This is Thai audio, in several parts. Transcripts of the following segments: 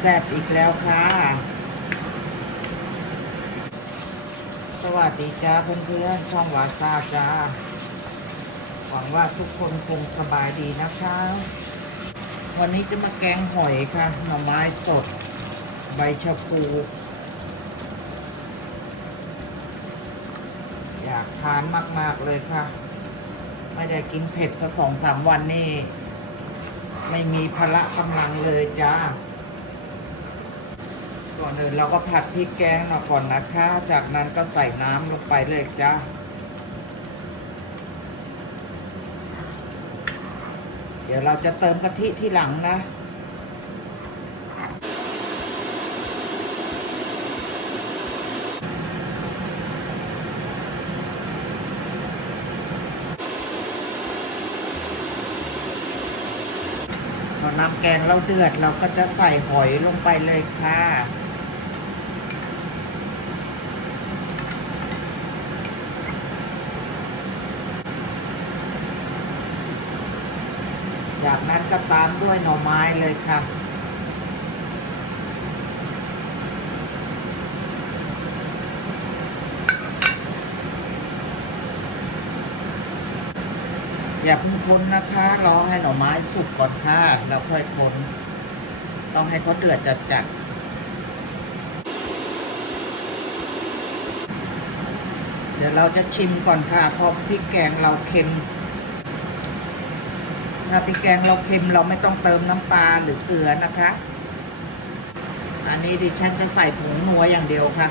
แซ่บๆอีกแล้วค่ะ สวัสดีจ้าเพื่อนๆช่องวาซาจ้า หวังว่าทุกคนคงสบายดีนะคะ วันนี้จะมาแกงหอยค่ะ หน่อไม้สด ใบชะพูอยากทานมากๆเลยค่ะ ไม่ได้กินเผ็ดสักสองสามวันนี่ไม่มีพละกำลังเลยจ้า ก่อนอื่นเราก็ผัดพริกแกงมาก่อนนะคะ จากนั้นก็ใส่น้ำลงไปเลยจ้าเดี๋ยวเราจะเติมกะทิที่หลังนะพอน้ำแกงเราเดือดเราก็จะใส่หอยลงไปเลยค่ะ จากนั้นก็ตามด้วยหน่อไม้เลยค่ะอย่าเพิ่งคนนะคะ รอให้หน่อไม้สุกก่อนค่ะแล้วค่อยคนต้องให้เขาเดือดจัดจัดเดี๋ยวเราจะชิมก่อนค่ะเพราะพริกแกงเราเค็ม ถ้าพริกแกงเราเค็มเราไม่ต้องเติมน้ำปลาหรือเกลือนะคะ อันนี้ดิฉันจะใส่ผงนัวอย่างเดียวค่ะ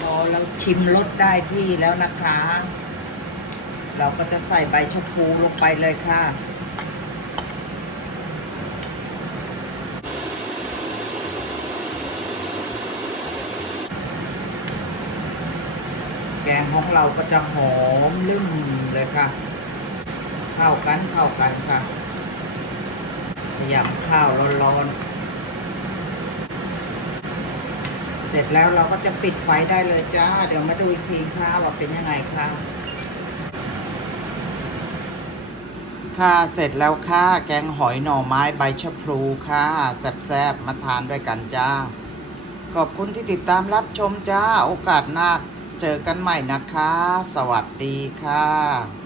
พอเราชิมรสได้ที่แล้วนะคะ เราก็จะใส่ใบชะพูลงไปเลยค่ะแกงของเราก็จะหอมลึ่มเลย ค่ะ เข้ากันเข้ากันค่ะขยำข้าวร้อนๆ เสร็จแล้วเราก็จะปิดไฟได้เลยจ้า เดี๋ยวมาดูอีกทีค่ะว่าเป็นยังไงค่ะค่ะเสร็จแล้วค่ะ แกงหอยหน่อไม้ใบชะพลูค่ะแซ่บๆมาทานด้วยกันจ้า ขอบคุณที่ติดตามรับชมจ้า โอกาสหน้าเจอกันใหม่นะคะ สวัสดีค่ะ